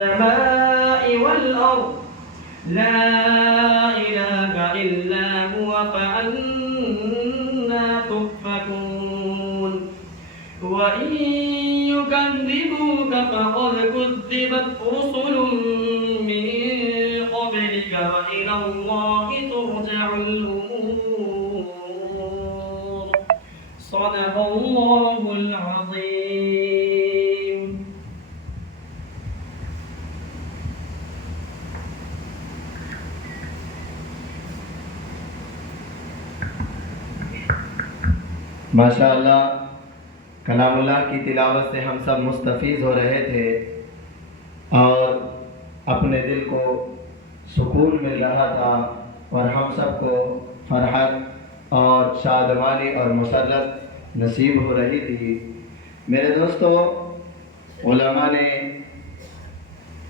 السماء والأرض لا إله إلا هو فأنا تؤفكون وإن يكذبوك فقد كذبت رسل من قبلك وإلى الله ترجع الأمور صدق الله العظيم. ماشاءاللہ کلام اللہ کی تلاوت سے ہم سب مستفیض ہو رہے تھے اور اپنے دل کو سکون مل رہا تھا اور ہم سب کو فرحت اور شادمانی اور مسرت نصیب ہو رہی تھی. میرے دوستو، علماء نے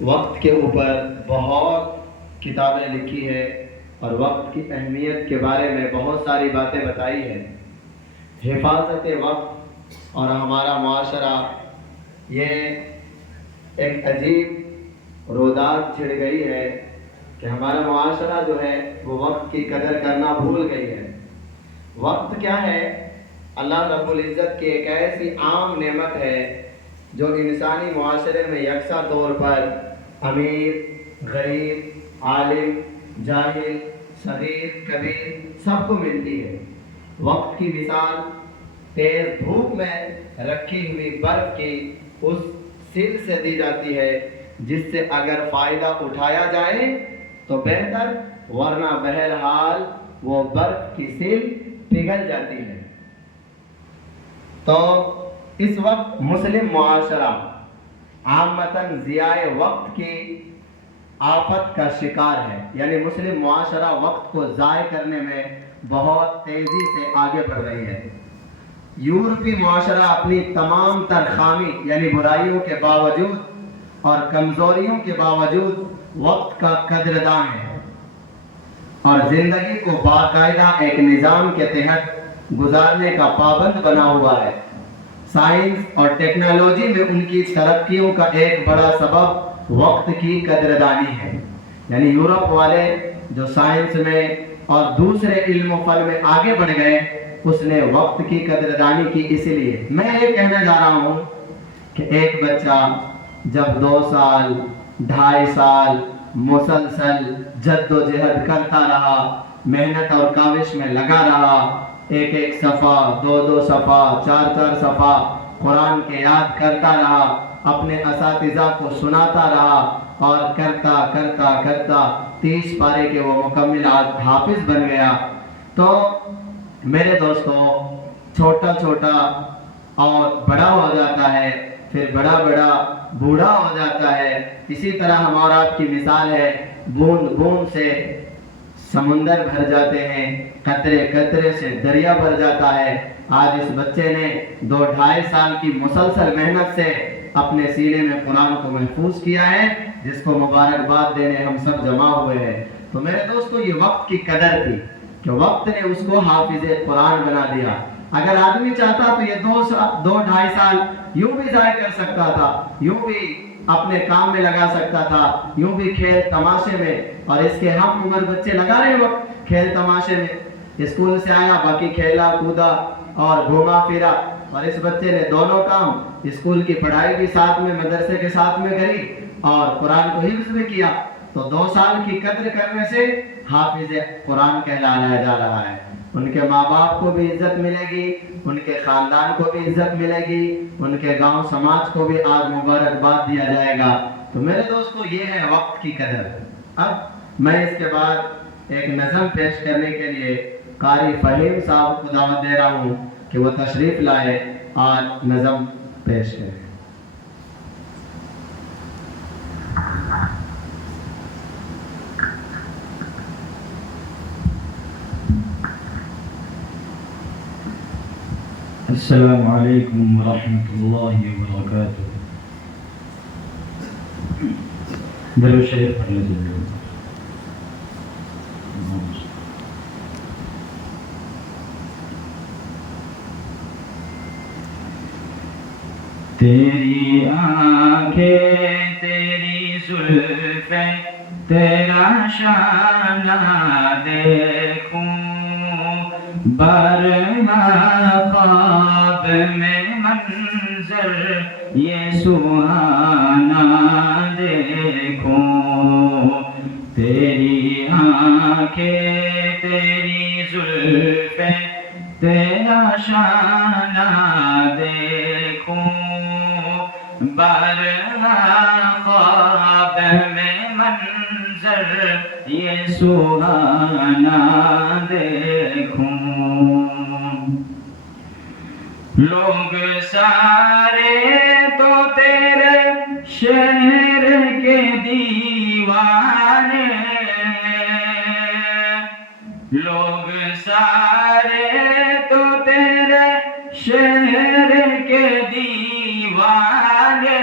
وقت کے اوپر بہت کتابیں لکھی ہے اور وقت کی اہمیت کے بارے میں بہت ساری باتیں بتائی ہے. حفاظت وقت اور ہمارا معاشرہ، یہ ایک عجیب روداد چھڑ گئی ہے کہ ہمارا معاشرہ جو ہے وہ وقت کی قدر کرنا بھول گئی ہے. وقت کیا ہے؟ اللہ رب العزت کی ایک ایسی عام نعمت ہے جو انسانی معاشرے میں یکساں طور پر امیر، غریب، عالم، جاہل، صغیر، کبیر سب کو ملتی ہے. وقت کی مثال تیز دھوپ میں رکھی ہوئی برف کی اس سل سے دی جاتی ہے جس سے اگر فائدہ اٹھایا جائے تو بہتر، ورنہ بہرحال وہ برف کی سل پگھل جاتی ہے. تو اس وقت مسلم معاشرہ عامتاً ضیاء وقت کی آفت کا شکار ہے. یعنی مسلم معاشرہ وقت کو ضائع کرنے میں بہت تیزی سے آگے بڑھ رہی ہے. یورپی معاشرہ اپنی تمام تر خامی یعنی برائیوں کے باوجود اور کمزوریوں کے باوجود وقت کا قدردان ہے اور زندگی کو باقاعدہ ایک نظام کے تحت گزارنے کا پابند بنا ہوا ہے. سائنس اور ٹیکنالوجی میں ان کی ترقیوں کا ایک بڑا سبب وقت کی قدردانی ہے. یعنی یورپ والے جو سائنس میں اور دوسرے علم و فن میں آگے بڑھ گئے، اس نے وقت کی قدردانی کی. اس لیے میں یہ کہنا جا رہا ہوں کہ ایک بچہ جب 2 سال 2.5 سال مسلسل جد و جہد کرتا رہا، محنت اور کاوش میں لگا رہا، ایک صفحہ 2 صفحہ 4 صفحہ قرآن کے یاد کرتا رہا، اپنے اساتذہ کو سناتا رہا اور کرتا 30 پارے کے وہ مکمل حافظ بن گیا. تو میرے دوستو، چھوٹا چھوٹا اور بڑا ہو جاتا ہے، پھر بڑا بوڑھا ہو جاتا ہے. اسی طرح ہمارا آپ کی مثال ہے، بوند بوند سے سمندر بھر جاتے ہیں، قطرے قطرے سے دریا بھر جاتا ہے. آج اس بچے نے 2-2.5 سال کی مسلسل محنت سے اپنے سینے میں قرآن کو محفوظ کیا ہے، جس کو مبارکباد دینے ہم سب جمع ہوئے ہیں. تو میرے دوستو، یہ وقت کی قدر تھی کہ وقت نے اس کو حافظ قرآن بنا دیا. اگر آدمی چاہتا تو یہ 2-2.5 سال یوں بھی ضائع کر سکتا تھا، یوں بھی اپنے کام میں لگا سکتا تھا، یوں بھی کھیل تماشے میں. اور اس کے ہم عمر بچے لگا رہے وقت کھیل تماشے میں. اسکول سے آیا، باقی کھیلا کودا اور گھوما پھرا. اور اس بچے نے دونوں کام، اسکول کی پڑھائی بھی ساتھ میں، مدرسے کے ساتھ میں کری اور قرآن کو حفظ بھی کیا. تو 2 سال کی قدر کرنے سے حافظ قرآن کہلایا جا رہا ہے. ان کے ماں باپ کو بھی عزت ملے گی، ان کے خاندان کو بھی عزت ملے گی، ان کے گاؤں سماج کو بھی آج مبارکباد دیا جائے گا. تو میرے دوستو، یہ ہے وقت کی قدر. اب میں اس کے بعد ایک نظم پیش کرنے کے لیے قاری فہیم صاحب کو دعوت دے رہا ہوں کہ وہ تشریف لائے اور نظم پیش کریں. السلام علیکم ورحمۃ اللہ وبرکاتہ. درود شریف پڑھ لیجیے. تیری آنکھیں تیری زلفیں تیرا شانہ دیکھوں بارہا خواب میں منظر یہ سہانا دیکھوں تیری آنکھیں تیری زلفیں تیرا شانہ دیکھوں بارہا خواب میں منظر یہ سہانا دیکھوں لوگ سارے تو تیرے شہر کے دیوانے لوگ سارے تو تیرے شہر کے دیوانے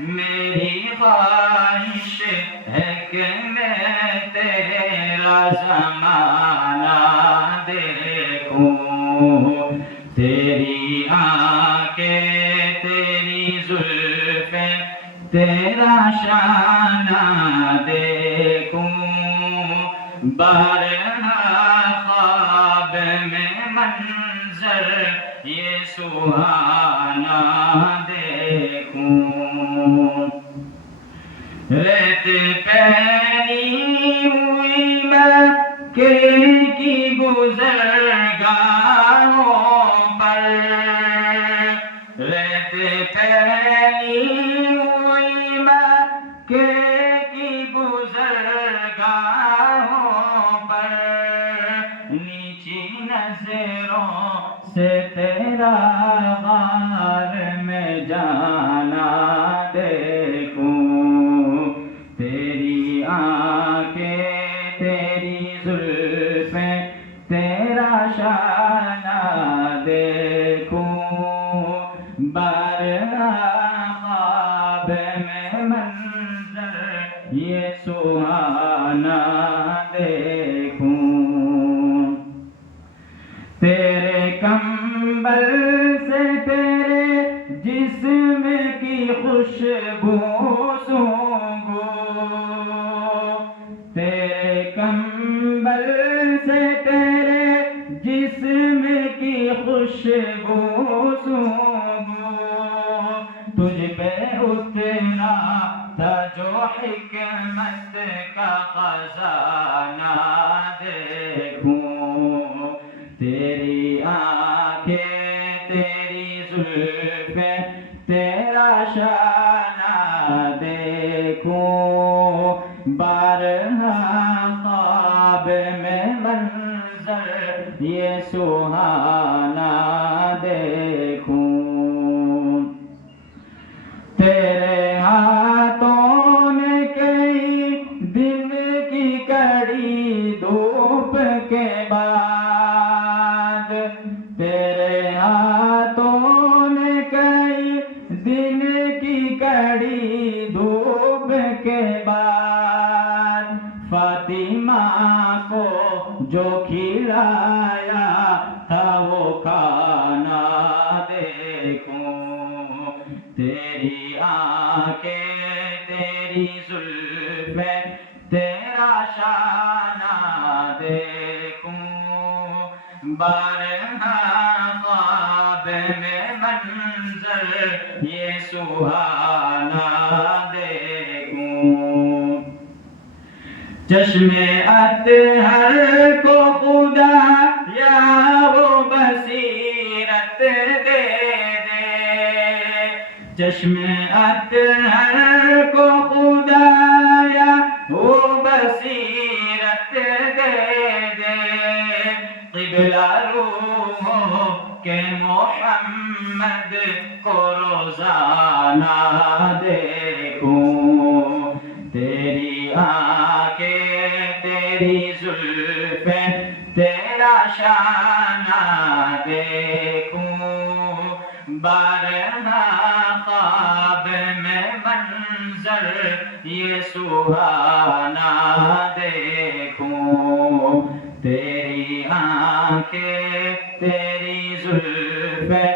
میری خواہش ہے کہ میں تیرا زمانہ دیکھوں تیری آنکھیں تیری زلفیں تیرا شانہ دیکھوں بارہا خواب میں منظر یہ سہانا دیکھوں ریت پہنی ہوئی مکے کی گزرگاہوں پر ریت پہنی ہوئی مکے کی گزرگاہوں پر نیچی نظروں سے تیرا غار میں جانا دیکھوں تیری آنکھیں تیری زلفیں تیرا شانہ دیکھوں بارہا خواب میں منظر یہ سہانا دیکھوں تیرے کمبل سے تیرے جسم کی خوشبو سونگھوں تیرے کمبل سے تیرے جسم کی خوشبو سونگھوں تجھ پہ اترا تھا جو حکمت کا خزانہ دیکھوں تیری آنکھیں تیری زلفیں تیرا شانہ دیکھوں بارہا خواب میں منظر یہ سہانا دیکھوں تیرے ہاتھوں نے کئی دن کی کڑی دھوپ کے بعد تیرے ہاتھوں نے کئی دن کی کڑی دھوپ کے بعد فاطمہ کو جو کھلایا تھا وہ کھانا دیکھوں تیری آنکھیں تیری زلفیں تیرا شانہ دیکھوں بارہا خواب میں منظر یہ سہانا دیکھوں چشم اطہر کو خدا یا وہ بصیرت دے چشم اطہر کو خدایا وہ بصیرت دے قبلہ روحوں کہ محمد کو روزانہ دیکھوں تیری آنکھیں تیری زلفیں تیرا شانہ دیکھوں بارہا خواب میں منظر یہ سہانا دیکھوں تیری آنکھیں تیری زلفیں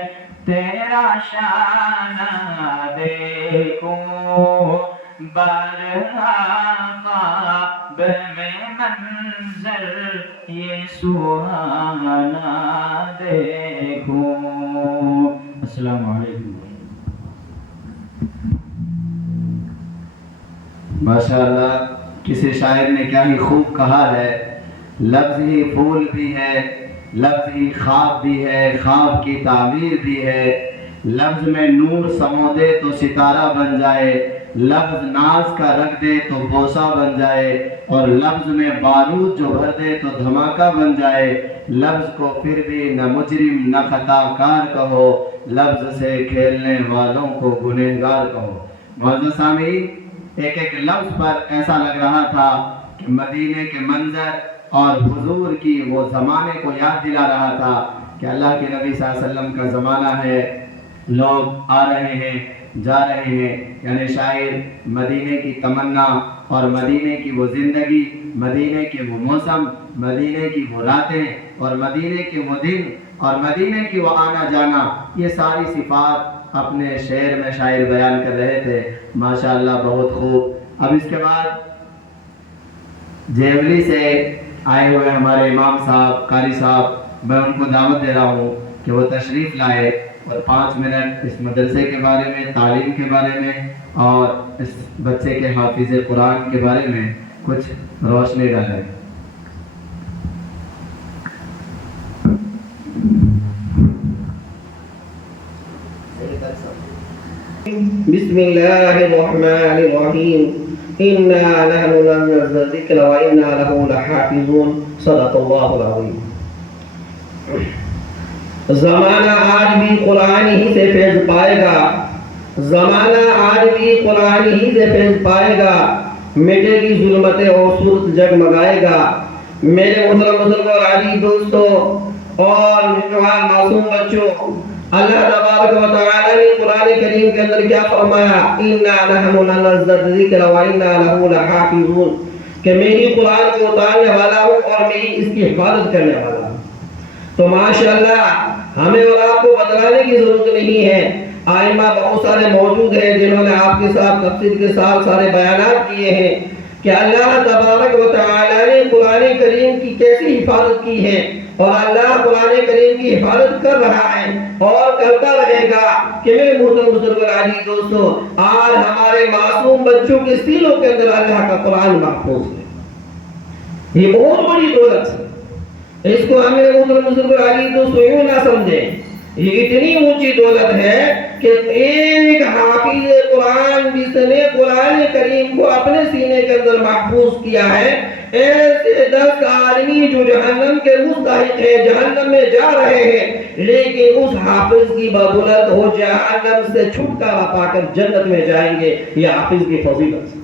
تیرا شانہ دیکھوں دیکھوں بارہا خواب میں منظر یہ سہانا دیکھوں. السلام علیکم. ماشاءاللہ کسی شاعر نے کیا ہی خوب کہا ہے، لفظ ہی پھول بھی ہے، لفظ ہی خواب بھی ہے، خواب کی تعبیر بھی ہے. لفظ میں نور سمو دے تو ستارہ بن جائے، لفظ ناز کا رکھ دے تو بوسہ بن جائے، اور لفظ میں بارود جو بھر دے تو دھماکہ بن جائے. لفظ کو پھر بھی نہ مجرم نہ خطا کار کہو، لفظ سے کھیلنے والوں کو گنہگار کہو. معزز سامعین، ایک ایک لفظ پر ایسا لگ رہا تھا کہ مدینے کے منظر اور حضور کی وہ زمانے کو یاد دلا رہا تھا کہ اللہ کے نبی صلی اللہ علیہ وسلم کا زمانہ ہے، لوگ آ رہے ہیں جا رہے ہیں. یعنی شاعر مدینے کی تمنا اور مدینے کی وہ زندگی، مدینے کے وہ موسم، مدینے کی وہ راتیں اور مدینے کے وہ دن اور مدینے کی وہ آنا جانا، یہ ساری صفات اپنے شعر میں شاعر بیان کر رہے تھے. ماشاءاللہ بہت خوب. اب اس کے بعد جیولی سے آئے ہوئے ہمارے امام صاحب، قاری صاحب، میں ان کو دعوت دے رہا ہوں کہ وہ تشریف لائے اور 5 منٹ اس مدرسے کے بارے میں، تعلیم کے بارے میں اور اس بچے کے حافظ قرآن کے بارے میں کچھ روشنی ڈالیں. بسم اللہ الرحمن الرحیم انا نحن نزلنا الذکر وانا له لحافظون. صدق اللہ العظیم. زمانہ آج بھی قرآن ہی سے فیض پائے گا، زمانہ آج بھی قرآن ہی سے فیض پائے گا. مٹے گی ظلمتیں اور صورت جگمگائے گا. میرے محترم بزرگوں اور عزیز دوستوں اور نوجوان معصوم بچوں، اللہ تبارک و تعالی نے قرآن کریم کے اندر کیا فرمایا؟ اِنَّا نَحْنُ نَزَّلْنَا الذِّکْرَ وَإِنَّا لَهُ لَحَافِظُونَ، کہ میں ہی قرآن کو اتارنے والا ہوں اور میں ہی اس کی حفاظت کرنے والا ہوں. تو ماشاءاللہ ہمیں اور آپ کو بتلانے کی ضرورت نہیں ہے. آئمہ بہت سارے موجود ہیں جنہوں نے آپ کے ساتھ تفسیر کے ساتھ سارے بیانات کیے ہیں کہ اللہ تبارک و تعالی نے قرآن کریم کی کیسی حفاظت کی ہے، اور اللہ قرآن کریم کی حفاظت کر رہا ہے اور کرتا رہے گا. کہ میرے محترم بزرگ عزیز دوستو، آج ہمارے معصوم بچوں کے سینوں کے اندر اللہ کا قرآن محفوظ ہے. یہ بہت بڑی دولت ہے. اس کو ہم میرے محترم بزرگ عزیز دوستو یوں نہ سمجھیں. یہ اتنی اونچی دولت ہے کہ ایک حافظ قرآن جس نے قرآن کریم کو اپنے سینے کے اندر محفوظ کیا ہے، ایسے 10 آدمی جو جہنم کے مستحق ہیں، جہنم میں جا رہے ہیں، لیکن اس حافظ کی بدولت وہ جہنم سے چھٹکارا پا کر جنت میں جائیں گے. یہ حافظ کی فضیلت ہے.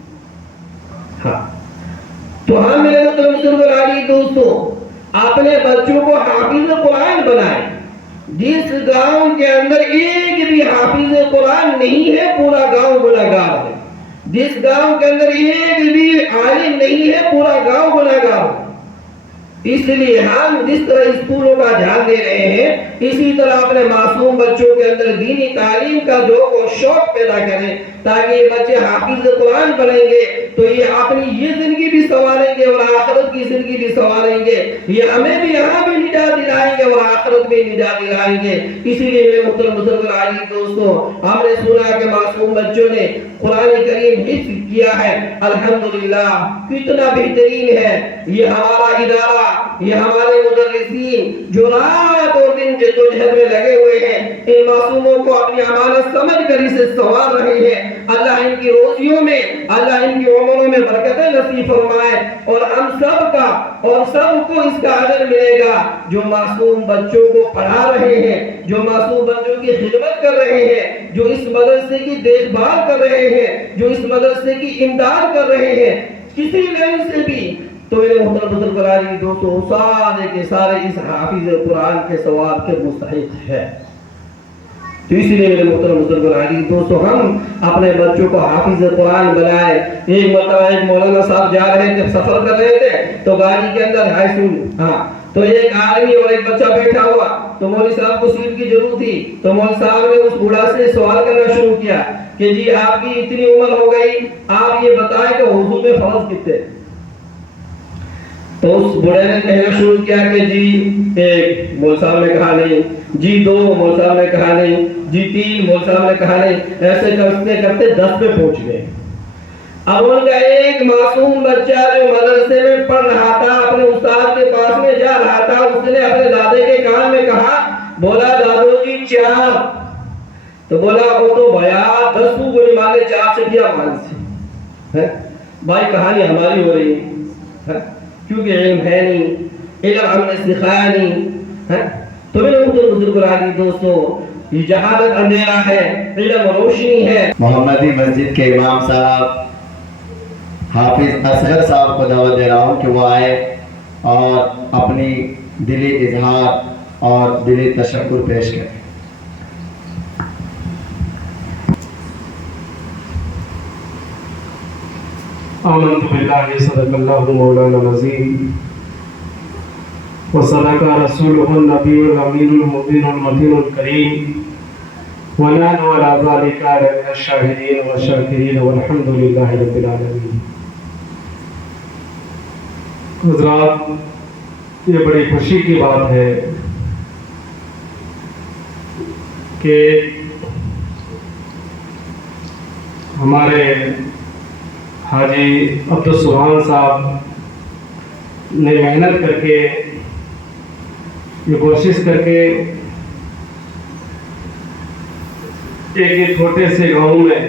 ہاں تو ہم میرے محترم عزیز دوستو اپنے بچوں کو حافظ قرآن بنائیں. جس گاؤں کے اندر ایک بھی حافظ قرآن نہیں ہے، پورا گاؤں گنہگار ہے. جس گاؤں کے اندر ایک بھی عالم نہیں ہے، پورا گاؤں گنہگار ہے. اس لیے ہم جس طرح اسکولوں کا دھیان دے رہے ہیں، اسی طرح اپنے معصوم بچوں کے اندر دینی تعلیم کا ذوق و شوق پیدا کریں تاکہ یہ بچے حافظ قرآن بنیں گے تو یہ اپنی یہ زندگی بھی سنواریں گے اور آخرت کی زندگی بھی سنواریں گے. یہ ہمیں بھی یہاں بھی نجات دلائیں گے اور آخرت میں نجات دلائیں گے. اسی لیے میرے محترم بزرگ عزیز دوستوں، ہم نے سنا کہ معصوم بچوں نے قرآن کریم حفظ کیا ہے. الحمدللہ کتنا بہترین ہے. یہ ہمارا ادارہ، یہ ہمارے مدرسین جو رات اور دن جدوجہد میں لگے ہوئے ہیں، ان معصوموں کو اپنی امانت سمجھ کر اسے سنوار رہے ہیں. اللہ ان کی روزیوں میں، اللہ ان کی عمروں میں برکتیں نصیب فرمائے اور ہم سب کا اور سب کو اس کا اجر ملے گا جو معصوم بچوں کو پڑھا رہے ہیں، جو معصوم بچوں کی خدمت کر رہے ہیں، جو اس مدرسے کی دیکھ بھال کر رہے ہیں، جو اس مدرسے کی امداد کر رہے ہیں کسی لائن سے بھی. تو میرے محترم بزرگ عزیز دوستو سارے کے سارے اس حافظ قرآن کے ثواب کے مستحق ہے. تو اس لیے میرے محترم بزرگ عزیز دوستو ہم اپنے بچوں کو حافظ قرآن بنائے. ایک مرتبہ ایک مولانا صاحب جا رہے تھے، سفر کر رہے تھے تو گاڑی کے اندر تو ایک آدمی اور ایک بچہ بیٹھا ہوا، تو مولوی صاحب کو سیٹ کی ضرورت تھی، تو مولوی صاحب نے اس بوڑھا سے سوال کرنا شروع کیا کہ جی آپ کی اتنی عمر ہو گئی، آپ یہ بتائیں کہ وضو میں فرض کتنے؟ تو اس بوڑھے نے کہنا شروع کیا کہ جی 1، مولوی صاحب نے کہا نہیں، جی 2، مولوی صاحب نے کہا نہیں، جی 3، مولوی صاحب نے کہا نہیں، ایسے کرتے کرتے 10 پہ پہنچ گئے۔ اب ان کا ایک معصوم بچہ جو مدرسے میں پڑھ رہا تھا، اپنے استاد کے پاس میں جا رہا تھا، اس نے اپنے دادے کے کان میں کہا، بولا دادو جی 4، تو بولا وہ تو بھیا 10 کو گولی مارے 4 سے کیا مان سے بھائی کہانی ہماری ہو رہی ہے کیونکہ علم ہے نہیں، علم ہم نے سکھایا نہیں۔ تو میرے بزرگ راضی دوستو، یہ جہالت اندھیرا ہے، علم روشنی ہے۔ محمدی مسجد کے امام صاحب حافظ اصغر صاحب کو دعوت دے رہا ہوں کہ وہ آئے اور اپنی دلی اظہار اور دلی تشکر پیش کریں۔ آمنت باللہ صدق اللہ مولانا العظیم وصدق رسولہ النبی الامین المبین المتین الکریم ونحن علی ذلک من الشاہدین والشاکرین والحمد للہ رب العالمین۔ حضرات، یہ بڑی خوشی کی بات ہے کہ ہمارے حاجی عبدالسبحان صاحب نے محنت کر کے، یہ کوشش کر کے ایک چھوٹے سے گاؤں میں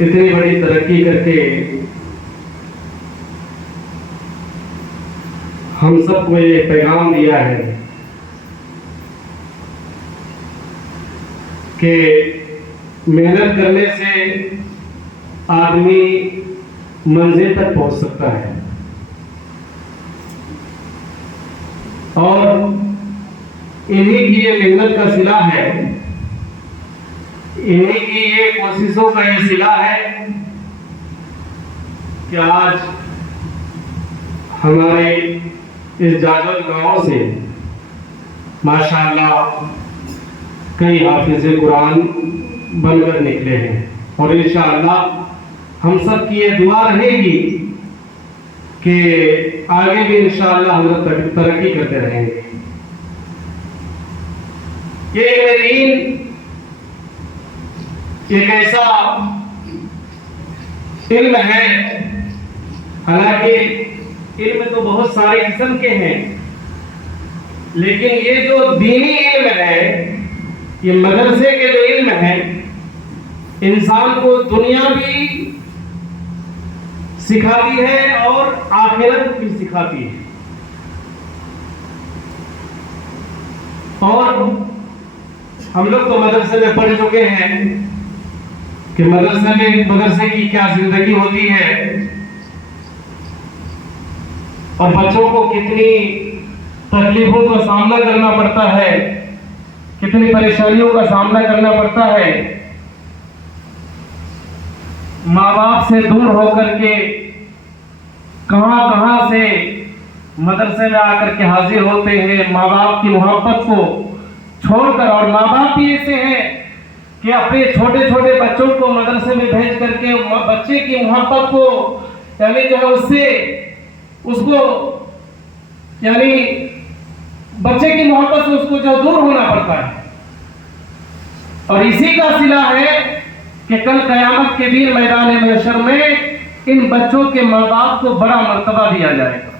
اتنی بڑی ترقی کر کے ہم سب کو یہ پیغام دیا ہے کہ محنت کرنے سے آدمی منزل تک پہنچ سکتا ہے، اور انہی کی یہ محنت کا صلہ ہے، انہی کی یہ کوششوں کا یہ صلہ ہے کہ آج ہمارے اس جاجل گاؤں سے ماشاءاللہ کئی حافظ قرآن بن کر نکلے ہیں، اور انشاءاللہ ہم سب کی یہ دعا رہے گی کہ آگے بھی انشاءاللہ حضرت ترقی کرتے رہیں گے۔ یہ دین ایک ایسا علم ہے، حالانکہ علم تو بہت سارے قسم کے ہیں، لیکن یہ جو دینی علم ہے، یہ مدرسے کے جو علم ہے، انسان کو دنیا بھی سکھاتی ہے اور آخرت بھی سکھاتی ہے۔ اور ہم لوگ تو مدرسے میں پڑھ چکے ہیں کہ مدرسے کی کیا زندگی ہوتی ہے، اور بچوں کو کتنی تکلیفوں کا سامنا کرنا پڑتا ہے، کتنی پریشانیوں کا سامنا کرنا پڑتا ہے، ماں باپ سے دور ہو کر کے کہاں کہاں سے مدرسے میں آ کر کے حاضر ہوتے ہیں، ماں باپ کی محبت کو چھوڑ کر۔ اور ماں باپ بھی ایسے ہیں کہ اپنے چھوٹے چھوٹے بچوں کو مدرسے میں بھیج کر کے بچے کی محبت کو یعنی جو ہے اس کو یعنی بچے کی محبت سے اس کو جو دور ہونا پڑتا ہے، اور اسی کا صلہ ہے کہ کل قیامت کے دن میدان محشر میں ان بچوں کے ماں باپ کو بڑا مرتبہ دیا جائے گا۔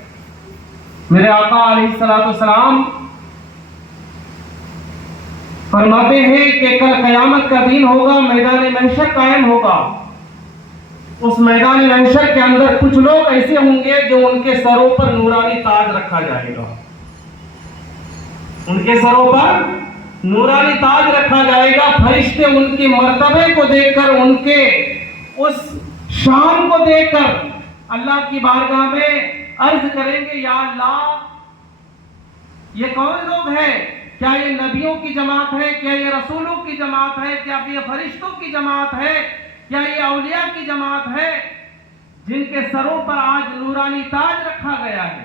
میرے آقا علیہ الصلوۃ والسلام فرماتے ہیں کہ کل قیامت کا دن ہوگا، میدان محشر قائم ہوگا، اس میدان محشر کے اندر کچھ لوگ ایسے ہوں گے جو ان کے سروں پر نورانی تاج رکھا جائے گا، ان کے سروں پر نورانی تاج رکھا جائے گا۔ فرشتے ان کی مرتبے کو دیکھ کر، ان کے اس شان کو دیکھ کر اللہ کی بارگاہ میں عرض کریں گے، یا اللہ یہ کون لوگ ہیں؟ کیا یہ نبیوں کی جماعت ہے؟ کیا یہ رسولوں کی جماعت ہے؟ کیا یہ فرشتوں کی جماعت ہے؟ کیا یہ اولیاء کی جماعت ہے جن کے سروں پر آج نورانی تاج رکھا گیا ہے؟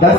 10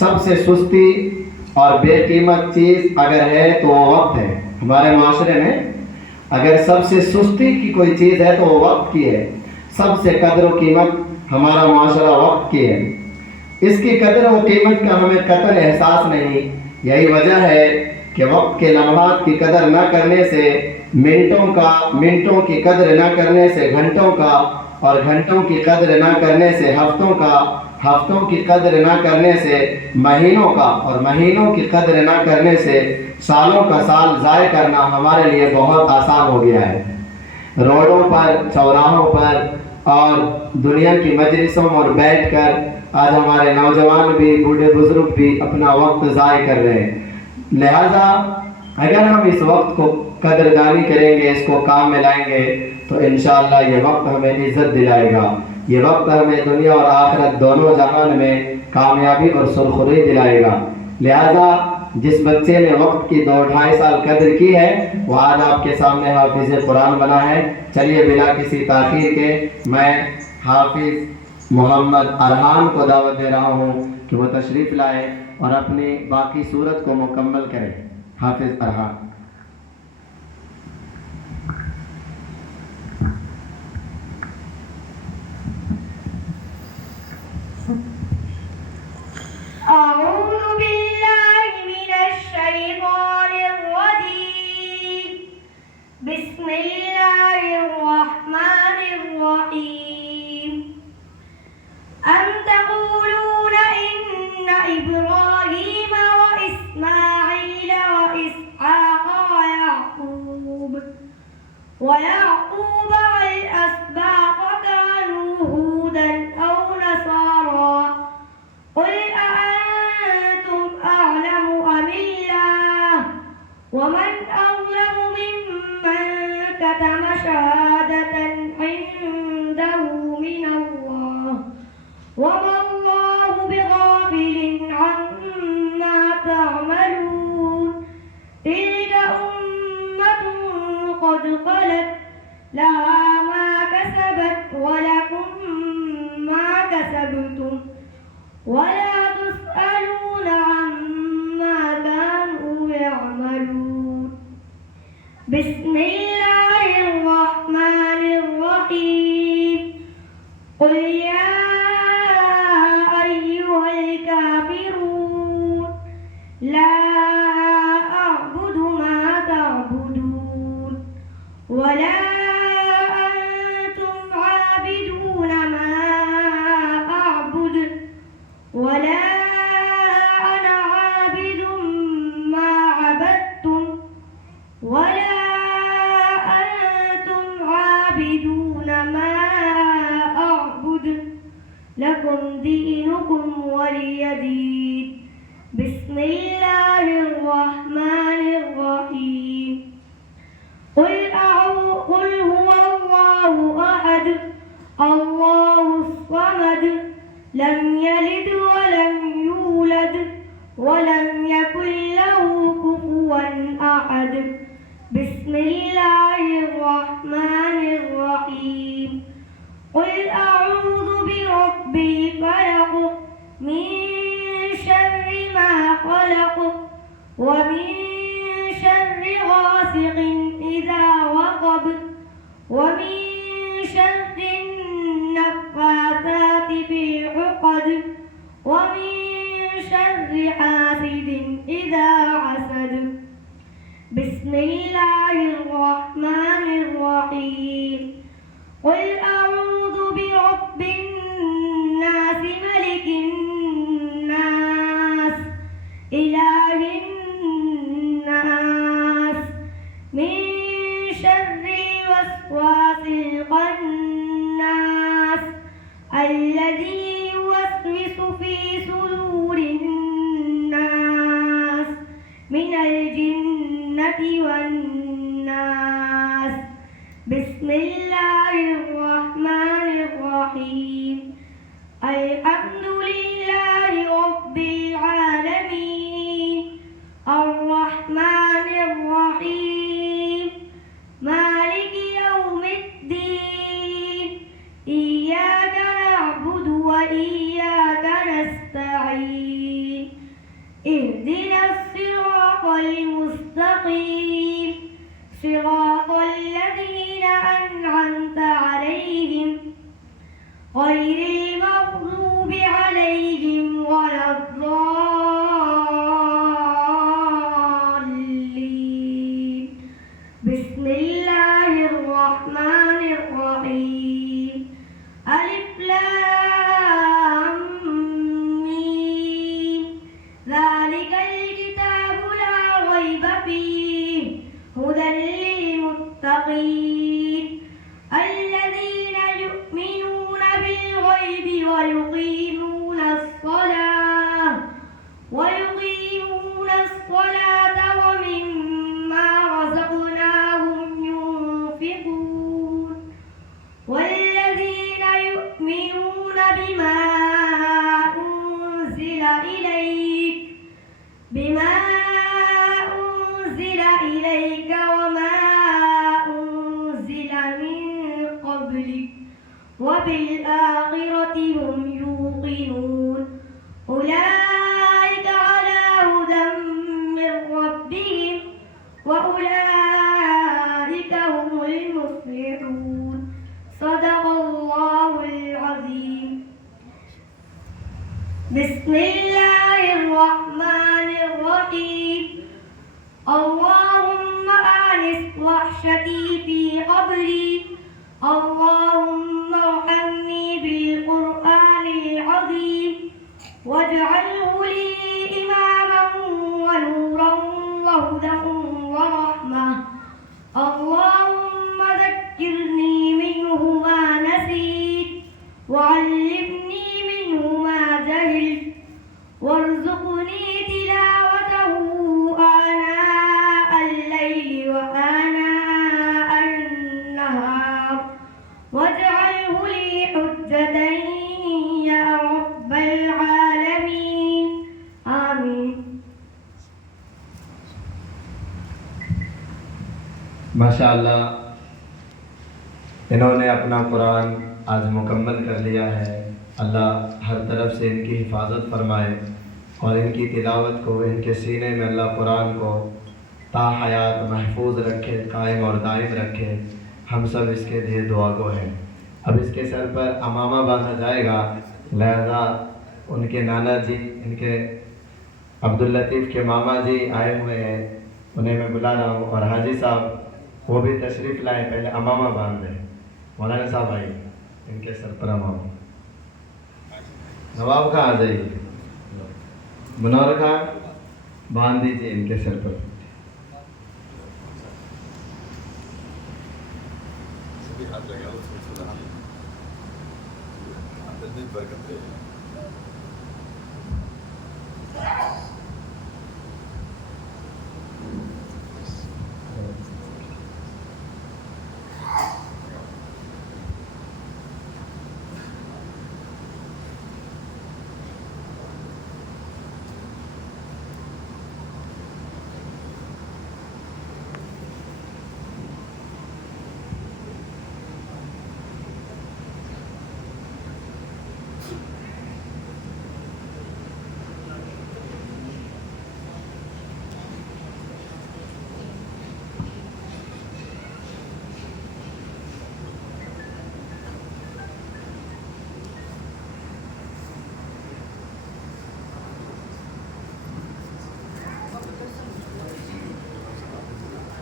سب سے سستی اور بے قیمت چیز اگر ہے تو وہ وقت ہے. ہمارے معاشرے میں اگر سب سے سستی کی کوئی چیز ہے تو وہ وقت کی ہے. سب سے قدر و قیمت ہمارا معاشرہ وقت کی ہے. اس کی قدر و قیمت کا ہمیں قطر احساس نہیں. یہی وجہ ہے کہ وقت کے لمحات کی قدر نہ کرنے سے منٹوں کی قدر نہ کرنے سے گھنٹوں کا، اور گھنٹوں کی قدر نہ کرنے سے ہفتوں کا، ہفتوں کی قدر نہ کرنے سے مہینوں کا، اور مہینوں کی قدر نہ کرنے سے سالوں کا سال ضائع کرنا ہمارے لیے بہت آسان ہو گیا ہے. روڈوں پر، چوراہوں پر اور دنیا کی مجلسوں اور بیٹھ کر آج ہمارے نوجوان بھی، بوڑھے بزرگ بھی اپنا وقت ضائع کر رہے ہیں. لہذا اگر ہم اس وقت کو قدردانی کریں گے، اس کو کام میں لائیں گے تو انشاءاللہ یہ وقت ہمیں عزت دلائے گا. یہ وقت ہمیں دنیا اور آخرت دونوں جہان میں کامیابی اور سرخروئی دلائے گا. لہذا جس بچے نے وقت کی 2-2.5 سال قدر کی ہے وہ آج آپ کے سامنے حافظ قرآن بنا ہے. چلیے بلا کسی تاخیر کے میں حافظ محمد ارحان کو دعوت دے رہا ہوں کہ وہ تشریف لائے اور اپنی باقی صورت کو مکمل کرے. حافظ ارحان. أعوذ بالله من الشيطان الرجيم. بسم الله الرحمن الرحيم. أم تقولون إن إبراهيم وإسماعيل وإسحاق ويعقوب والأسباط كانوا هودا أو نصارى قل أأنتم أعلم أم الله ومن أظلم ممن كتم شهادة عنده من الله وما الله بغافل عما تعملون. تلك أمة قد خلت لها ما كسبت ولكم ما كسبتم ولا تسألون عما كانوا يعملون. بسم الله الرحمن الرحيم. قل يا أيها الكافرون لا أعبد ما تعبدون ولا أنتم عابدون ما أعبد ولا أنا عابد ما عبدتم ولا أنتم عابدون ما أعبد لكم دينكم ولي دين. بسم الله الرحمن الرحيم. قل هو الله أحد الله الصمد لم يلد ولم يولد ولم يكن له كفوا أحد. بسم الله الرحمن الرحيم. قل أعوذ برب الفلق من شر ما خلق ومن شر غاسق إذا وقب ومن شر النفاثات في العقد ومن شر حاسد إذا حسد. بسم الله الرحمن الرحيم. قل أعوذ برب الناس ملك الناس إله الناس من شر الوسواس الخناس الذي يوسوس في صدور الناس من الجنة والناس. بسم الله الرحمن الرحيم. الحمد لله رب العالمين الرحمن الرحيم مالك يوم الدين إياك نعبد وإياك نستعين صراط الذين أنعمت عليهم غير المغضوب عليهم ولا الضالين. بسم الله الرحمن الرحيم. ألف لام ميم. ذلك الكتاب لا ريب فيه هدى للمتقين الذين يؤمنون بالغيب ويقيمون الصلاة ومما رزقناهم ينفقون والذين يؤمنون بما أنزل إليك وما أنزل من قبلك وبالآخرة هم يوقنون أولئك على هدى من ربهم وأولئك هم المفلحون. صدق الله العظيم. بسم الله الرحمن الرحيم. اللهم آنس وحشتي في قبري. اللهم ارحمني بالقرآن العظيم واجعله لي إماما ونورا وهدى ورحمة. اللهم ذكرني منه ما نسيت وعلمني منه ما جهلت وارزقني تلاوته آناء الليل وآناء النهار واجعله لي حجة يا رب العالمين. آمين. ماشاءاللہ انہوں نے اپنا قرآن آج مکمل کر لیا ہے. اللہ ہر طرف سے ان کی حفاظت فرمائے اور ان کی تلاوت کو ان کے سینے میں اللہ قرآن کو تا حیات محفوظ رکھے، قائم اور دائم رکھے. ہم سب اس کے لیے دعا گو ہیں. اب اس کے سر پر امامہ باندھا جائے گا، لہذا ان کے نانا جی، ان کے عبداللطیف کے ماما جی آئے ہوئے ہیں، انہیں میں بلا رہا ہوں، اور حاجی صاحب وہ بھی تشریف لائیں، پہلے امامہ باندھ دیں. مولانا صاحب آئیے، ان کے سر پر امامہ. نواب کہاں آ جائیے، منور خان باندھ دیجیے ان کے سر پر.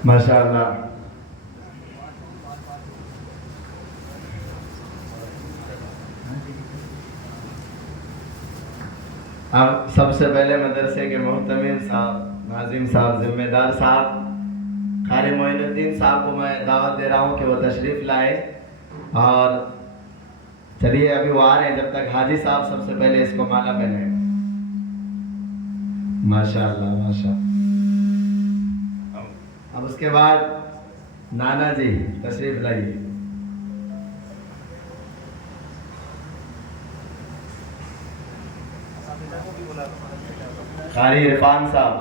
ماشاءاللہ. اب سب سے پہلے مدرسے کے محتمل صاحب، ناظم صاحب، ذمہ دار صاحب، قاری معین الدین صاحب کو میں دعوت دے رہا ہوں کہ وہ تشریف لائے. اور چلیے ابھی وہ آ رہے ہیں، جب تک حاجی صاحب سب سے پہلے اس کو مالا پہنے. ماشاءاللہ ماشاءاللہ. اب اس کے بعد نانا جی تشریف لائیے. قاری عرفان صاحب،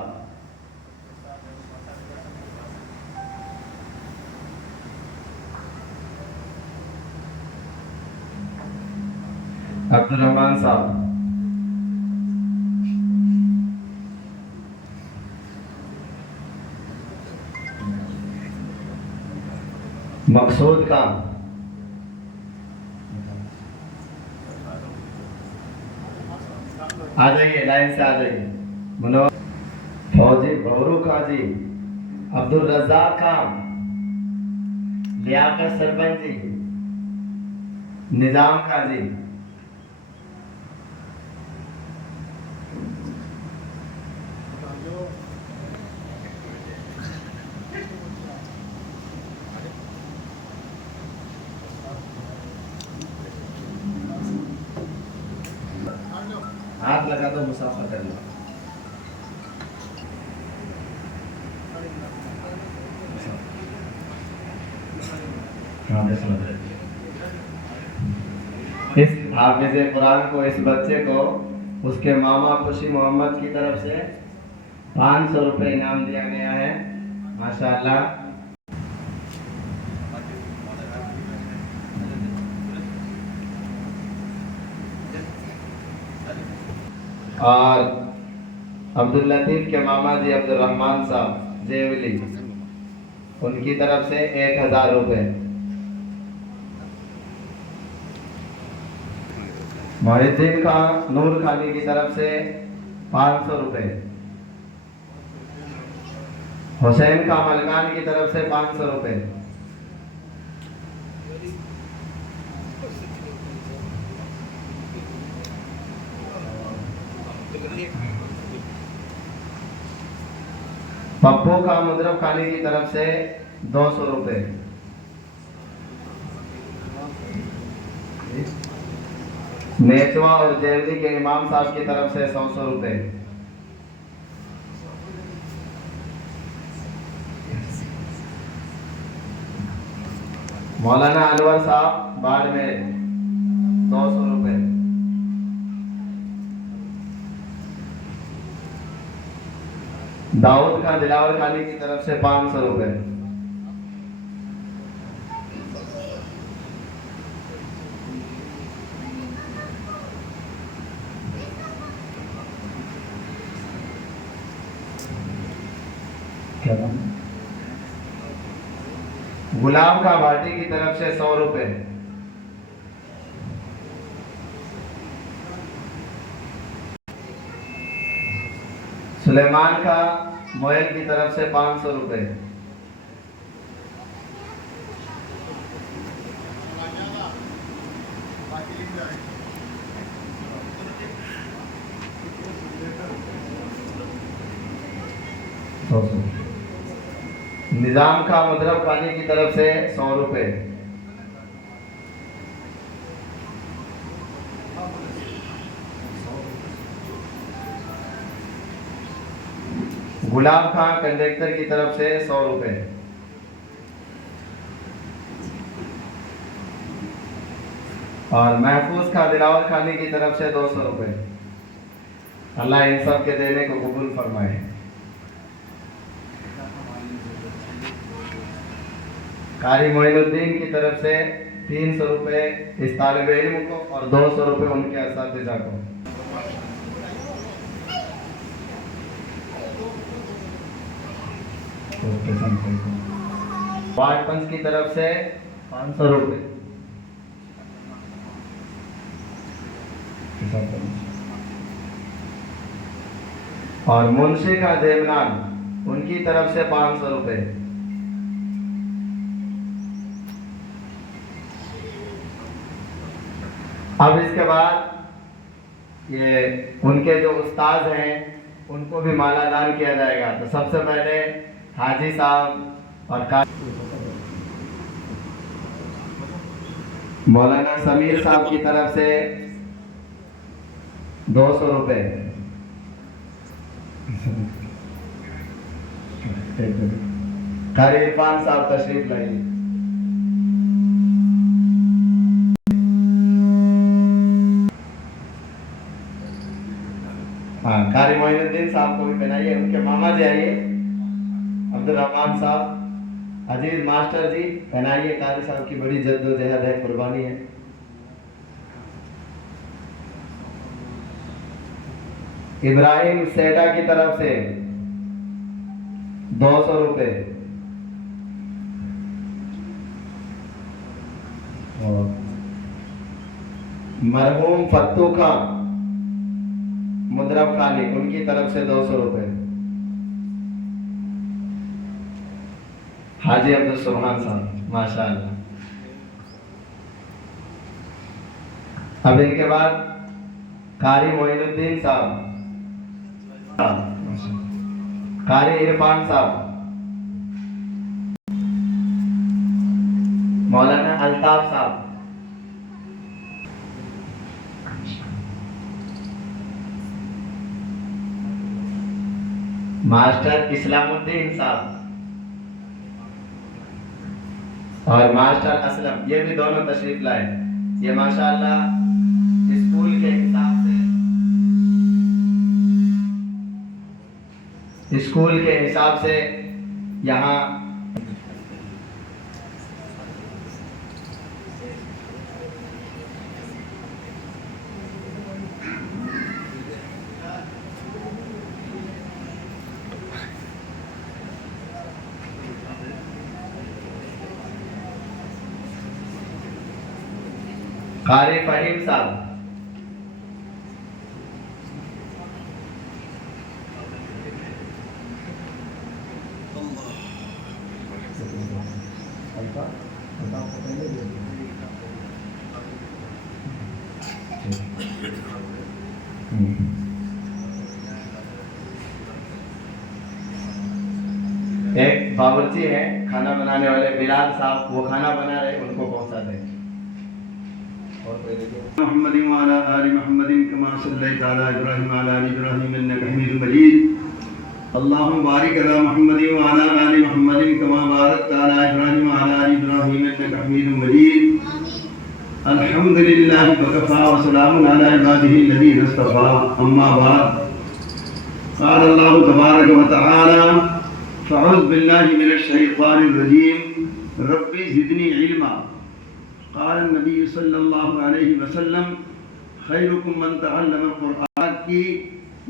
عبد الرحمان صاحب، مقصود کام آ جائیے، لائن سے آ جائیے. منو فوجی بھورو قاضی، عبد الرزاق خان، لیاقت سرپنچ جی، نظام خان جی. ہاتھ لگا دو، مسافر کر لو. اس حافظ قرآن کو، اس بچے کو اس کے ماما خوشی محمد کی طرف سے 500 روپے انعام دیا گیا ہے. ماشاءاللہ. اور عبداللطیف کے ماما جی عبد الرحمان صاحب زیولی، ان کی طرف سے 1000 روپے. محی الدین خان نور خانی کی طرف سے 500 روپے. حسین خان ملکان کی طرف سے 500 روپے. پپو کا مدرب خانی کی طرف سے 200 روپے. نیچوا اور جیولی کے امام صاحب کی طرف سے 100 روپے. مولانا انور صاحب باڑ میں 200 روپے. داؤد کا دلاور خانی کی طرف سے 500 روپے. غلام کا بھاٹی کی طرف سے 100 روپے. سلیمان کا مویل کی طرف سے 500 روپے. نظام کا مدرب خانی کی طرف سے 100 روپے. غلام خان کنڈکٹر کی طرف سے 100 روپے. اور محفوظ کا دلاور خانی کی طرف سے 200 روپے. اللہ ان سب کے دینے کو قبول فرمائے. قاری معین الدین کی طرف سے 300 روپے اس طالب علم کو اور 200 روپے ان کے اساتذہ کو. وارڈ پنچ کی طرف سے 500 روپے. اور منشی کا دیونان ان کی طرف سے 500 روپے. اب اس کے بعد یہ ان کے جو استاد ہیں ان کو بھی مالا دان کیا جائے گا. تو سب سے پہلے حاجی صاحب اور مولانا سمیر صاحب کی طرف سے 200 روپے. قاری عرفان صاحب تشریف لائیے. قاری معین الدین صاحب کو بھی پہنائیے. ان کے ماما جی آئیے عبد الرحمان صاحب. عزیز ماسٹر جی پہنائیے. قاری صاحب کی بڑی جد و جہد ہے، قربانی ہے. ابراہیم سیٹا کی طرف سے 200 روپے. مرحوم فتو خان مدرب خانی ان کی طرف سے 200 روپے. حاجی عبدالسبحان صاحب ماشاء اللہ. اب ان کے بعد قاری معین الدین صاحب, قاری عرفان صاحب, مولانا الطاف صاحب, ماسٹر اسلام الدین صاحب اور ماسٹر اسلم, یہ بھی دونوں تشریف لائے. یہ ماشاءاللہ اسکول کے حساب سے یہاں قاری فہیم صاحب, ایک باورچی ہے کھانا بنانے والے بلال صاحب, وہ کھانا بنا رہے, ان کو پہنچا دیں. محمد وعلى آل محمد كما صليت على إبراهيم وعلى آل إبراهيم إنك حميد مجيد. اللهم بارك على محمد وعلى آل محمد كما باركت على إبراهيم وعلى آل إبراهيم إنك حميد مجيد. الحمد لله وكفى وسلام على عباده الذين اصطفى. أما بعد, قال الله تبارك وتعالى: فأعوذ بالله من الشيطان الرجيم رب زدني علما. قال النبی صلی اللہ علیہ وسلم: خیرکم من تعلم القرآن. کی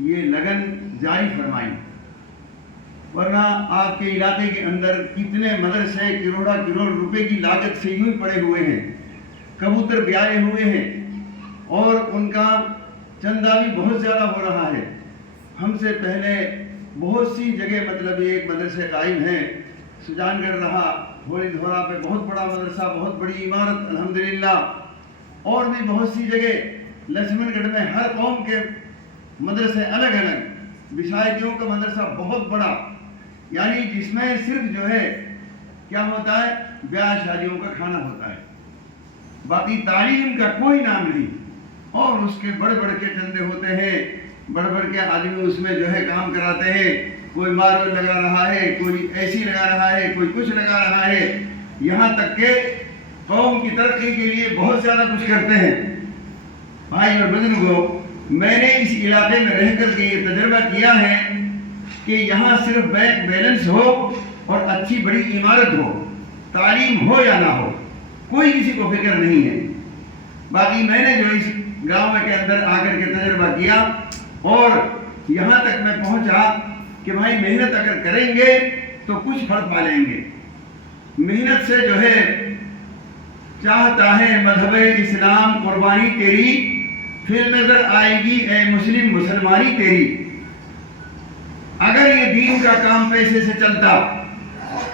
یہ لگن جاری فرمائی, ورنہ آپ کے علاقے کے اندر کتنے مدرسے کروڑ روپے کی لاگت سے یوں پڑے ہوئے ہیں, کبوتر بیائے ہوئے ہیں, اور ان کا چندہ بھی بہت زیادہ ہو رہا ہے. ہم سے پہلے بہت سی جگہ مطلب ایک مدرسے قائم ہیں. سجان گڑھ رہا, ہولی دھورا پہ بہت بڑا مدرسہ, بہت بڑی عمارت الحمدللہ, اور بھی بہت سی جگہ. لچمن گڑھ میں ہر قوم کے مدرسے الگ الگ. بشائیوں کا مدرسہ بہت بڑا, یعنی جس میں صرف جو ہے کیا ہوتا ہے, بیاہ شادیوں کا کھانا ہوتا ہے, باقی تعلیم کا کوئی نام نہیں. اور اس کے بڑے بڑے کے چندے ہوتے ہیں, بڑے بڑے کے آدمی اس میں جو ہے کام کراتے ہیں. کوئی ماربل لگا رہا ہے, کوئی اے سی لگا رہا ہے, کوئی کچھ لگا رہا ہے, یہاں تک کہ قوم کی ترقی کے لیے بہت زیادہ کچھ کرتے ہیں. بھائی اور بزرگوں, میں نے اس علاقے میں رہ کر کے یہ تجربہ کیا ہے کہ یہاں صرف بینک بیلنس ہو اور اچھی بڑی عمارت ہو, تعلیم ہو یا نہ ہو, کوئی کسی کو فکر نہیں ہے. باقی میں نے جو اس گاؤں کے اندر آ کر کے تجربہ کیا, اور یہاں تک میں پہنچا کہ بھائی محنت اگر کریں گے تو کچھ پھل پالیں گے. محنت سے جو ہے چاہتا ہے مذہب اسلام قربانی تیری, پھر نظر آئے گی اے مسلم مسلمانی تیری. اگر یہ دین کا کام پیسے سے چلتا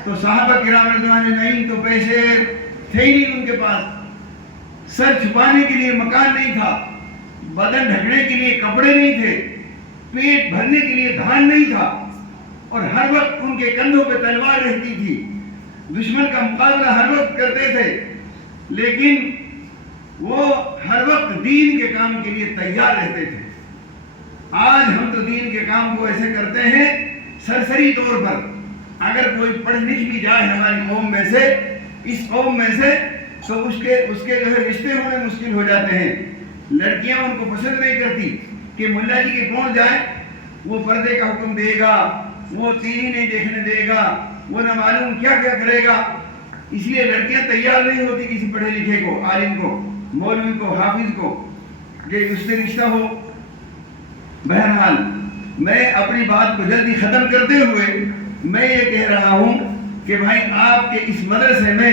تو صحابہ کرام رضوان نہیں تو پیسے تھے ہی نہیں ان کے پاس. سر چھپانے کے لیے مکان نہیں تھا, بدن ڈھکنے کے لیے کپڑے نہیں تھے, پیٹ بھرنے کے لیے دھان نہیں تھا, اور ہر وقت ان کے کندھوں پہ تلوار رہتی تھی. دشمن کا مقابلہ ہر وقت کرتے تھے, لیکن وہ ہر وقت دین کے کام کے لیے تیار رہتے تھے. آج ہم تو دین کے کام کو ایسے کرتے ہیں سرسری طور پر. اگر کوئی پڑھ لکھ بھی جائے ہماری قوم میں سے, اس قوم میں سے, تو اس کے جو ہے رشتے ہونے مشکل ہو جاتے ہیں. لڑکیاں ان کو پسند نہیں کرتی کہ ملا جی کے کون جائے, وہ پردے کا حکم دے گا, وہ ٹی وی نہیں دیکھنے دے گا, وہ نہ معلوم کیا کیا کرے گا. اس لیے لڑکیاں تیار نہیں ہوتی کسی پڑھے لکھے کو, عالم کو, مولوی کو, حافظ کو, کہ اس سے رشتہ ہو. بہرحال میں اپنی بات کو جلدی ختم کرتے ہوئے میں یہ کہہ رہا ہوں کہ بھائی آپ کے اس مدرسے میں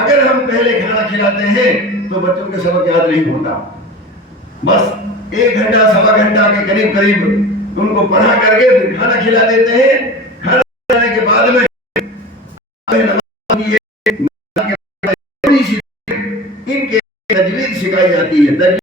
اگر ہم پہلے کھانا کھلاتے ہیں تو بچوں کے سبق یاد نہیں ہوتا. بس 1 گھنٹہ سوا گھنٹہ کے قریب ان کو پڑھا کر کے پھر کھانا کھلا دیتے ہیں. کھانا کھلانے کے بعد میں ان کے تجوید سکھائی جاتی ہے.